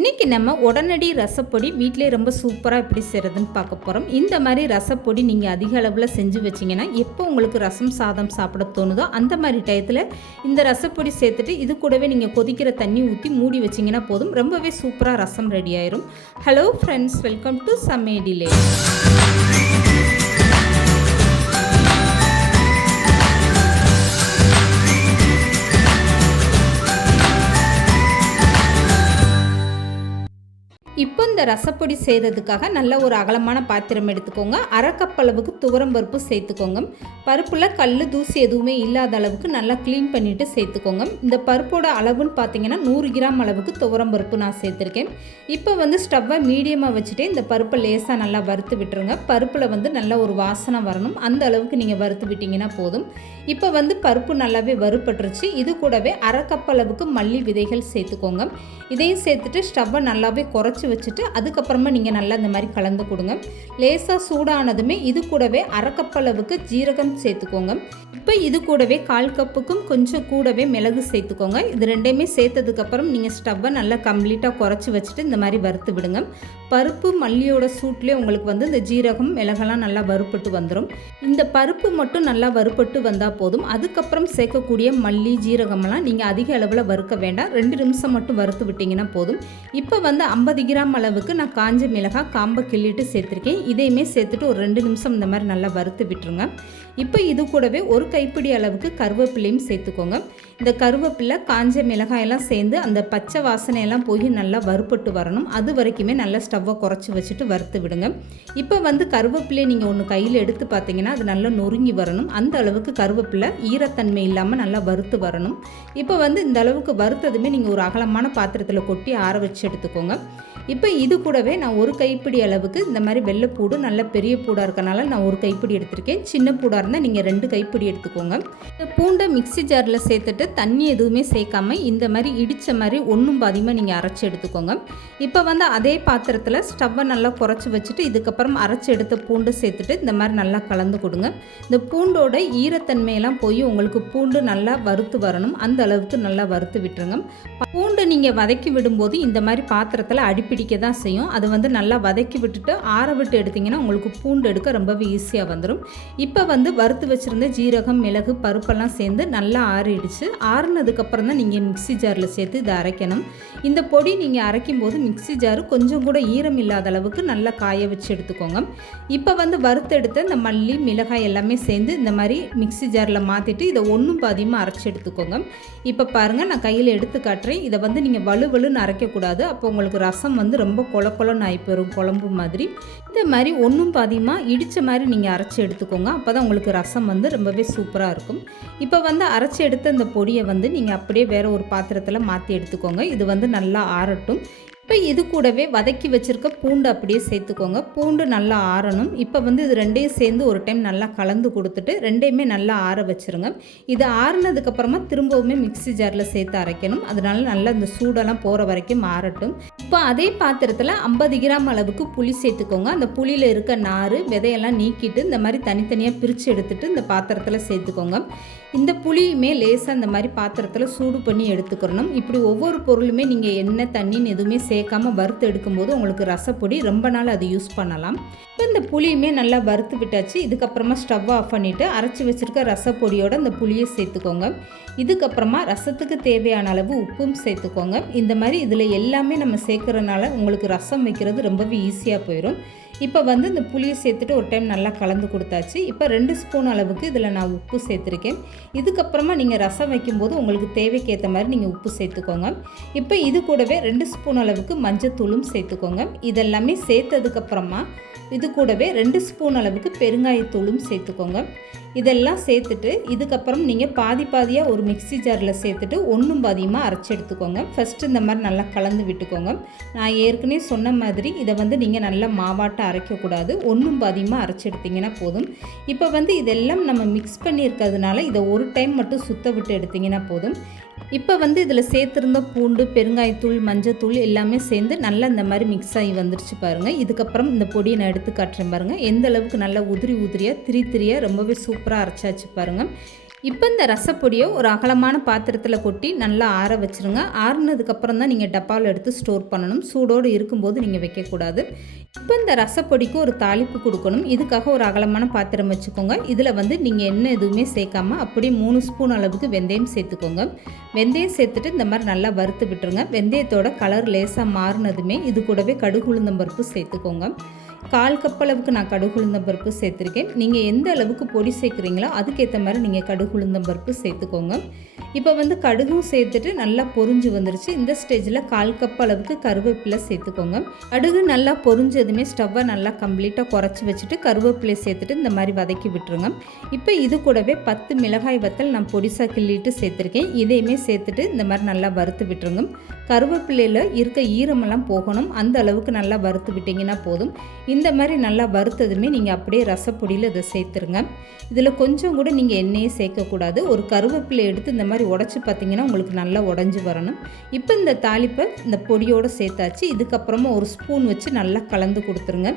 இன்றைக்கி நம்ம உடனடி ரசப்பொடி வீட்டிலே ரொம்ப சூப்பராக எப்படி செய்கிறதுன்னு பார்க்க போகிறோம். இந்த மாதிரி ரசப்பொடி நீங்கள் அதிக அளவில் செஞ்சு வச்சிங்கன்னா எப்போ உங்களுக்கு ரசம் சாதம் சாப்பிட தோணுதோ அந்த மாதிரி டயத்தில் இந்த ரசப்பொடி சேர்த்துட்டு இது கூடவே நீங்கள் கொதிக்கிற தண்ணி ஊற்றி மூடி வச்சிங்கன்னா போதும், ரொம்பவே சூப்பராக ரசம் ரெடி ஆயிரும். ஹலோ ஃப்ரெண்ட்ஸ், வெல்கம் டு சமையலிலே. இப்போ இந்த ரசப்பொடி செய்கிறதுக்காக நல்ல ஒரு அகலமான பாத்திரம் எடுத்துக்கோங்க. அரை கப் அளவுக்கு துவரம் பருப்பு சேர்த்துக்கோங்க. பருப்பில் கல் தூசி எதுவுமே இல்லாத அளவுக்கு நல்லா க்ளீன் பண்ணிவிட்டு சேர்த்துக்கோங்க. இந்த பருப்போட அளவுன்னு பார்த்தீங்கன்னா 100 கிராம் அளவுக்கு துவரம் பருப்பு நான் சேர்த்துருக்கேன். இப்போ ஸ்டவ்வை மீடியமாக வச்சுட்டு இந்த பருப்பை லேசாக நல்லா வறுத்து விட்டுருங்க. பருப்பில் நல்ல ஒரு வாசனை வரணும், அந்த அளவுக்கு நீங்கள் வறுத்து விட்டிங்கன்னா போதும். இப்போ பருப்பு நல்லாவே வறுப்பட்டுருச்சு. இது கூடவே அரை கப் அளவுக்கு மல்லி விதைகள் சேர்த்துக்கோங்க. இதையும் சேர்த்துட்டு ஸ்டவ்வை நல்லாவே குறைச்சி வச்சுட்டு அதுக்கப்புறமா நீங்கள் நல்லா இந்த மாதிரி கலந்து கொடுங்க. லேசாக சூடானதுமே இது கூடவே அரை கப் அளவுக்கு ஜீரகம் சேர்த்துக்கோங்க. இப்போ இது கூடவே 1/4 கப்புக்கும் கொஞ்சம் கூடவே மிளகு சேர்த்துக்கோங்க. இது ரெண்டையுமே சேர்த்ததுக்கப்புறம் நீங்கள் ஸ்டவ்வை நல்லா கம்ப்ளீட்டாக குறைச்சி வச்சுட்டு இந்த மாதிரி வறுத்து விடுங்க. பருப்பு மல்லியோட சூட்லேயே உங்களுக்கு இந்த ஜீரகம் மிளகெல்லாம் நல்லா வறுப்பட்டு வந்துடும். இந்த பருப்பு மட்டும் நல்லா வறுப்பட்டு வந்தால் போதும். அதுக்கப்புறம் சேர்க்கக்கூடிய மல்லி ஜீரகமெல்லாம் நீங்கள் அதிக அளவில் வறுக்க வேண்டாம், 2 நிமிஷம் மட்டும் வறுத்து விட்டிங்கன்னா போதும். இப்போ 50 கிராம் அளவுக்கு நான் காஞ்ச மிளகாய் காம்பை கிள்ளிட்டு சேர்த்துருக்கேன். இதையுமே சேர்த்துட்டு ஒரு 2 நிமிஷம் இந்த மாதிரி நல்லா வறுத்து விட்டுருங்க. இப்போ இது கூடவே ஒரு கைப்பிடி அளவுக்கு கருவேப்பிலையும் சேர்த்துக்கோங்க. இந்த கருவேப்பிலை காஞ்ச மிளகாயெல்லாம் சேர்ந்து அந்த பச்சை வாசனையெல்லாம் போய் நல்லா வறுப்பட்டு வரணும். அது வரைக்குமே நல்லா ஸ்டவ்வை குறைச்சி வச்சுட்டு வறுத்து விடுங்க. இப்போ கருவேப்பிலையை நீங்கள் ஒன்று கையில் எடுத்து பார்த்தீங்கன்னா அது நல்லா நொறுங்கி வரணும். அந்த அளவுக்கு கருவேப்பிலை ஈரத்தன்மை இல்லாமல் நல்லா வறுத்து வரணும். இப்போ இந்த அளவுக்கு வறுத்ததுமே நீங்கள் ஒரு அகலமான பாத்திரத்தில் கொட்டி ஆற வச்சு எடுத்துக்கோங்க. இப்போ இது கூடவே நான் ஒரு கைப்பிடி அளவுக்கு இந்த மாதிரி வெள்ளைப்பூடு, நல்ல பெரிய பூடாக இருக்கனால நான் ஒரு கைப்பிடி எடுத்திருக்கேன். சின்ன பூடாக இருந்தால் நீங்கள் 2 கைப்பிடி எடுத்துக்கோங்க. இந்த பூண்டை மிக்ஸி ஜாரில் சேர்த்துட்டு தண்ணி எதுவுமே சேர்க்காம இந்த மாதிரி இடித்த மாதிரி ஒன்றும் பாதியமாக நீங்கள் அரைச்சி எடுத்துக்கோங்க. இப்போ அதே பாத்திரத்தில் ஸ்டவ்வை நல்லா குறைச்சி வச்சுட்டு இதுக்கப்புறம் அரைச்சி எடுத்த பூண்டு சேர்த்துட்டு இந்த மாதிரி நல்லா கலந்து கொடுங்க. இந்த பூண்டோட ஈரத்தன்மையெல்லாம் போய் உங்களுக்கு பூண்டு நல்லா வறுத்து வரணும், அந்த அளவுக்கு நல்லா வறுத்து விட்டுருங்க. பூண்டு நீங்கள் வதக்கி விடும்போது இந்த மாதிரி பாத்திரத்தில் அடிப்பிடிக்க தான் செய்யும். அது நல்லா வதக்கி விட்டுட்டு ஆற விட்டு எடுத்திங்கன்னா உங்களுக்கு பூண்டு எடுக்க ரொம்பவே ஈஸியாக வந்துடும். இப்போ வறுத்து வச்சுருந்த ஜீரகம் மிளகு பருப்பெல்லாம் சேர்ந்து நல்லா ஆறிடுச்சு. ஆறுனதுக்கப்புறம் தான் நீங்கள் மிக்ஸி ஜாரில் சேர்த்து இதை அரைக்கணும். இந்த பொடி நீங்கள் அரைக்கும் போது மிக்ஸி ஜாரு கொஞ்சம் கூட ஈரம் இல்லாத அளவுக்கு நல்லா காய வச்சு எடுத்துக்கோங்க. இப்போ வறுத்தெடுத்த இந்த மல்லி மிளகாய் எல்லாமே சேர்ந்து இந்த மாதிரி மிக்ஸி ஜாரில் மாற்றிட்டு இதை ஒன்றும் பாதியமாக அரைச்சி எடுத்துக்கோங்க. இப்போ பாருங்கள், நான் கையில் எடுத்து காட்டுறேன். இதை நீங்கள் வலுவலுன்னு அரைக்கக்கூடாது, அப்போ உங்களுக்கு ரசம் ரொம்ப கொலன்னு ஆகி போயிடும், குழம்பு மாதிரி. இந்த மாதிரி ஒன்றும் பாதியமாக இடித்த மாதிரி நீங்கள் அரைச்சி எடுத்துக்கோங்க. அப்போ தான் உங்களுக்கு ரசம் ரொம்பவே சூப்பராக இருக்கும். இப்போ அரைச்சி எடுத்த இந்த பொடியை நீங்கள் அப்படியே வேறு ஒரு பாத்திரத்தில் மாற்றி எடுத்துக்கோங்க. இது நல்லா ஆறட்டும். இப்போ இது கூடவே வதக்கி வச்சுருக்க பூண்டு அப்படியே சேர்த்துக்கோங்க. பூண்டு நல்லா ஆறணும். இப்போ இது ரெண்டையும் சேர்ந்து ஒரு டைம் நல்லா கலந்து கொடுத்துட்டு ரெண்டையுமே நல்லா ஆற வச்சுருங்க. இது ஆறுனதுக்கப்புறமா திரும்பவுமே மிக்ஸி ஜாரில் சேர்த்து அரைக்கணும். அதனால நல்லா இந்த சூடெல்லாம் போகிற வரைக்கும் ஆறட்டும். இப்போ அதே பாத்திரத்தில் 50 கிராம் அளவுக்கு புளி சேர்த்துக்கோங்க. அந்த புளியில் இருக்க நார் விதையெல்லாம் நீக்கிட்டு இந்த மாதிரி தனித்தனியாக பிரித்து எடுத்துகிட்டு இந்த பாத்திரத்தில் சேர்த்துக்கோங்க. இந்த புளியுமே லேசாக இந்த மாதிரி பாத்திரத்தில் சூடு பண்ணி எடுத்துக்கிறணும். இப்படி ஒவ்வொரு பொருளுமே நீங்கள் எண்ணெய் தண்ணின்னு எதுவுமே சேர்க்காமல் வறுத்து எடுக்கும்போது உங்களுக்கு ரசப்பொடி ரொம்ப நாள் அது யூஸ் பண்ணலாம். இப்போ இந்த புளியுமே நல்லா வறுத்து விட்டாச்சு. இதுக்கப்புறமா ஸ்டவ் ஆஃப் பண்ணிவிட்டு அரைச்சி வச்சுருக்க ரசப்பொடியோட இந்த புளியை சேர்த்துக்கோங்க. இதுக்கப்புறமா ரசத்துக்கு தேவையான அளவு உப்பும் சேர்த்துக்கோங்க. இந்த மாதிரி இதில் எல்லாமே நம்ம சேர்க்குறதுனால உங்களுக்கு ரசம் வைக்கிறது ரொம்பவே ஈஸியாக போயிடும். இப்போ இந்த புளியை சேர்த்துட்டு ஒரு டைம் நல்லா கலந்து கொடுத்தாச்சு. இப்போ 2 ஸ்பூன் அளவுக்கு இதில் நான் உப்பு சேர்த்துருக்கேன். இதுக்கப்புறமா நீங்கள் ரசம் வைக்கும்போது உங்களுக்கு தேவைக்கேற்ற மாதிரி நீங்கள் உப்பு சேர்த்துக்கோங்க. இப்போ இது கூடவே 2 ஸ்பூன் அளவுக்கு மஞ்சத்தூளும் சேர்த்துக்கோங்க. இதெல்லாமே சேர்த்ததுக்கப்புறமா இது கூடவே 2 ஸ்பூன் அளவுக்கு பெருங்காயத்தூளும் சேர்த்துக்கோங்க. இதெல்லாம் சேர்த்துட்டு இதுக்கப்புறம் நீங்கள் பாதியாக ஒரு மிக்ஸி ஜாரில் சேர்த்துட்டு ஒன்றும் பாதியமாக அரைச்சி எடுத்துக்கோங்க. ஃபஸ்ட்டு இந்த மாதிரி நல்லா கலந்து விட்டுக்கோங்க. நான் ஏற்கனவே சொன்ன மாதிரி இதை நீங்கள் நல்லா மாவாட்ட அரைக்கக்கூடாது, ஒன்றும் பாதியமாக அரைச்சி எடுத்திங்கன்னா போதும். இப்போ இதெல்லாம் நம்ம மிக்ஸ் பண்ணியிருக்கிறதுனால இதை ஒரு டைம் மட்டும் சுத்த விட்டு எடுத்திங்கன்னா போதும். இப்போ இதில் சேர்த்துருந்த பூண்டு பெருங்காயத்தூள் மஞ்சத்தூள் எல்லாமே சேர்ந்து நல்லா இந்த மாதிரி மிக்ஸ் ஆகி வந்துருச்சு பாருங்கள். இதுக்கப்புறம் இந்த பொடியை நான் எடுத்து காட்டுறேன் பாருங்கள். எந்த அளவுக்கு நல்லா உதிரியாக திரியாக ரொம்பவே சூப்பராக அரைச்சாச்சு பாருங்கள். இப்போ இந்த ரசப்பொடியை ஒரு அகலமான பாத்திரத்தில் கொட்டி நல்லா ஆற வச்சுருங்க. ஆறுனதுக்கப்புறம் தான் நீங்கள் டப்பாவில் எடுத்து ஸ்டோர் பண்ணணும். சூடோடு இருக்கும்போது நீங்கள் வைக்கக்கூடாது. இப்போ இந்த ரசப்பொடிக்கு ஒரு தாளிப்பு கொடுக்கணும். இதுக்காக ஒரு அகலமான பாத்திரம் வச்சுக்கோங்க. இதில் நீங்கள் எண்ணெய் எதுவுமே சேர்க்காமல் அப்படியே 3 ஸ்பூன் அளவுக்கு வெந்தயம் சேர்த்துக்கோங்க. வெந்தயம் சேர்த்துட்டு இந்த மாதிரி நல்லா வறுத்து விட்டுருங்க. வெந்தயத்தோட கலர் லேசாக மாறினதுமே இது கூடவே கடுகு உளுந்தம் பருப்பு சேர்த்துக்கோங்க. 1/4 கப் அளவுக்கு நான் கடுகு உளுந்தம் பருப்பு சேர்த்துருக்கேன். நீங்கள் எந்த அளவுக்கு பொடி சேர்க்குறீங்களோ அதுக்கேற்ற மாதிரி நீங்கள் கடுகு உளுந்தம் பருப்பு சேர்த்துக்கோங்க. இப்போ கடுகும் சேர்த்துட்டு நல்லா பொரிஞ்சு வந்துருச்சு. இந்த ஸ்டேஜில் 1/4 கப் அளவுக்கு கருவேப்பிலை சேர்த்துக்கோங்க. கடுகு நல்லா பொரிஞ்சதுமே ஸ்டவ்வை நல்லா கம்ப்ளீட்டாக குறைச்சி வச்சுட்டு கருவேப்பிலை சேர்த்துட்டு இந்த மாதிரி வதக்கி விட்டுருங்க. இப்போ இது கூடவே 10 மிளகாய் வத்தல் நான் பொடிசாக கிள்ளிட்டு சேர்த்துருக்கேன். இதையுமே சேர்த்துட்டு இந்த மாதிரி நல்லா வறுத்து விட்டுருங்க. கருவேப்பிலையில் இருக்க ஈரமெல்லாம் போகணும். அந்த அளவுக்கு நல்லா வறுத்து விட்டிங்கன்னா போதும். இந்த மாதிரி நல்லா வறுத்ததுமே நீங்கள் அப்படியே ரசப்பொடியில் இதை சேர்த்துருங்க. இதில் கொஞ்சம் கூட நீங்கள் எண்ணெயே சேர்க்கக்கூடாது. ஒரு கருவேப்பிலை எடுத்து இந்த மாதிரி உடச்சி பார்த்தீங்கன்னா உங்களுக்கு நல்லா உடஞ்சி வரணும். இப்போ இந்த தாளிப்பை இந்த பொடியோடு சேர்த்தாச்சு. இதுக்கப்புறமா ஒரு ஸ்பூன் வச்சு நல்லா கலந்து கொடுத்துருங்க.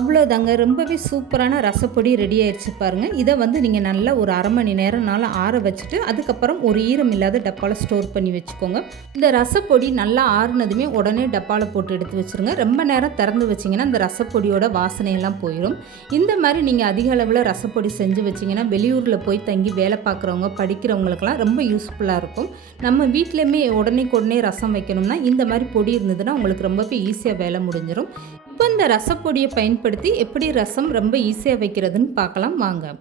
அவ்வளோதாங்க, ரொம்பவே சூப்பரான ரசப்பொடி ரெடி ஆயிடுச்சு பாருங்கள். இதை நீங்கள் நல்லா ஒரு 1/2 மணி நேரம் நல்லா ஆற வச்சுட்டு அதுக்கப்புறம் ஒரு ஈரம் இல்லாத டப்பாவில் ஸ்டோர் பண்ணி வச்சுக்கோங்க. இந்த ரசப்பொடி நல்லா ஆறுனதுமே உடனே டப்பாவில் போட்டு எடுத்து வச்சுருங்க. ரொம்ப நேரம் திறந்து வச்சிங்கன்னா இந்த ரசப்பொடியோட வாசனையெல்லாம் போயிடும். இந்த மாதிரி நீங்கள் அதிக அளவில் ரசப்பொடி செஞ்சு வச்சிங்கன்னா வெளியூரில் போய் தங்கி வேலை பார்க்குறவங்க படிக்கிறவங்களுக்கெல்லாம் ரொம்ப யூஸ்ஃபுல்லாக இருக்கும். நம்ம வீட்டிலையுமே உடனே ரசம் வைக்கணும்னா இந்த மாதிரி பொடி இருந்ததுன்னா உங்களுக்கு ரொம்பவே ஈஸியாக வேலை முடிஞ்சிடும். இப்போ இந்த ரசப்பொடியை பயன்படுத்தி எப்படி ரசம் ரொம்ப ஈஸியாக வைக்கிறதுன்னு பார்க்கலாம் வாங்க.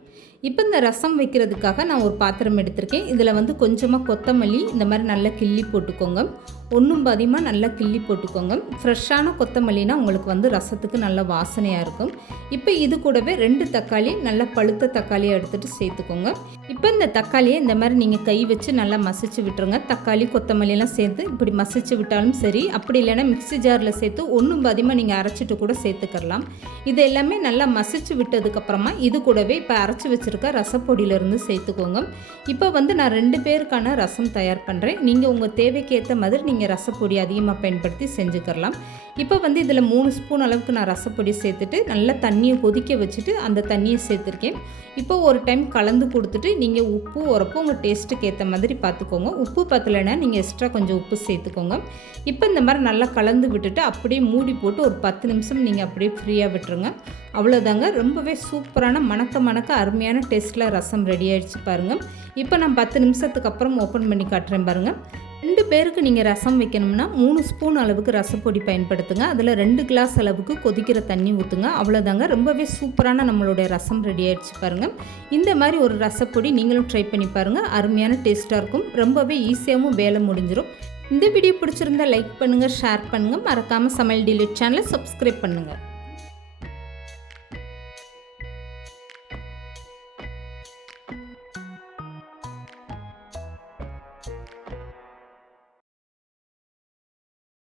இப்போ இந்த ரசம் வைக்கிறதுக்காக நான் ஒரு பாத்திரம் எடுத்திருக்கேன். இதில் கொஞ்சமாக கொத்தமல்லி இந்த மாதிரி நல்லா கிள்ளி போட்டுக்கோங்க. ஒன்றும் பாதியமாக நல்லா கிள்ளி போட்டுக்கோங்க. ஃப்ரெஷ்ஷான கொத்தமல்லினா உங்களுக்கு ரசத்துக்கு நல்ல வாசனையாக இருக்கும். இப்போ இது கூடவே 2 தக்காளி நல்லா பழுத்த தக்காளியை எடுத்துகிட்டு சேர்த்துக்கோங்க. இப்போ இந்த தக்காளியை இந்த மாதிரி நீங்கள் கை வச்சு நல்லா மசிச்சு விட்டுருங்க. தக்காளி கொத்தமல்லியெல்லாம் சேர்த்து இப்படி மசிச்சு விட்டாலும் சரி, அப்படி இல்லைன்னா மிக்ஸி ஜாரில் சேர்த்து ஒன்றும் பாதியமாக நீங்கள் அரைச்சிட்டு கூட சேர்த்துக்கலாம். இது எல்லாமே நல்லா மசிச்சு விட்டதுக்கப்புறமா இது கூடவே இப்போ அரைச்சி வச்சுருக்க ரசப்பொடியிலேருந்து சேர்த்துக்கோங்க. இப்போ நான் 2 பேருக்கான ரசம் தயார் பண்ணுறேன். நீங்கள் உங்கள் தேவைக்கு ஏற்ற மாதிரி நீங்கள் ரசப்பொடி அதிகமாக பயன்படுத்தி செஞ்சுக்கலாம். இப்போ இதில் 3 ஸ்பூன் அளவுக்கு நான் ரசப்பொடி சேர்த்துட்டு நல்லா தண்ணியை கொதிக்க வச்சுட்டு அந்த தண்ணியை சேர்த்துருக்கேன். இப்போ ஒரு டைம் கலந்து கொடுத்துட்டு நீங்கள் உப்பு உரப்பு உங்கள் டேஸ்ட்டுக்கு ஏற்ற மாதிரி பார்த்துக்கோங்க. உப்பு பத்தலைன்னா நீங்கள் எக்ஸ்ட்ரா கொஞ்சம் உப்பு சேர்த்துக்கோங்க. இப்போ இந்த மாதிரி நல்லா கலந்து விட்டுட்டு அப்படியே மூடி போட்டு ஒரு 10 நிமிஷம் நீங்கள் அப்படியே ஃப்ரீயாக விட்டுருங்க. அவ்வளோதாங்க, ரொம்பவே சூப்பரான மணக்க அருமையான டேஸ்ட்டில் ரசம் ரெடி ஆகிடுச்சு பாருங்கள். இப்போ நான் 10 நிமிஷத்துக்கு அப்புறம் ஓப்பன் பண்ணி காட்டுறேன் பாருங்கள். 2 பேருக்கு நீங்கள் ரசம் வைக்கணும்னா 3 ஸ்பூன் அளவுக்கு ரசப்பொடி பயன்படுத்துங்க. அதில் 2 கிளாஸ் அளவுக்கு கொதிக்கிற தண்ணி ஊற்றுங்க. அவ்வளோதாங்க, ரொம்பவே சூப்பரான நம்மளுடைய ரசம் ரெடி ஆகிடுச்சு பாருங்கள். இந்த மாதிரி ஒரு ரசப்பொடி நீங்களும் ட்ரை பண்ணி பாருங்கள். அருமையான டேஸ்ட்டாக இருக்கும். ரொம்பவே ஈஸியாகவும் வேலை முடிஞ்சிடும். இந்த வீடியோ பிடிச்சிருந்தா லைக் பண்ணுங்கள், ஷேர் பண்ணுங்கள். மறக்காமல் சமையல் டிலீட் சேனலை சப்ஸ்கிரைப் பண்ணுங்கள்.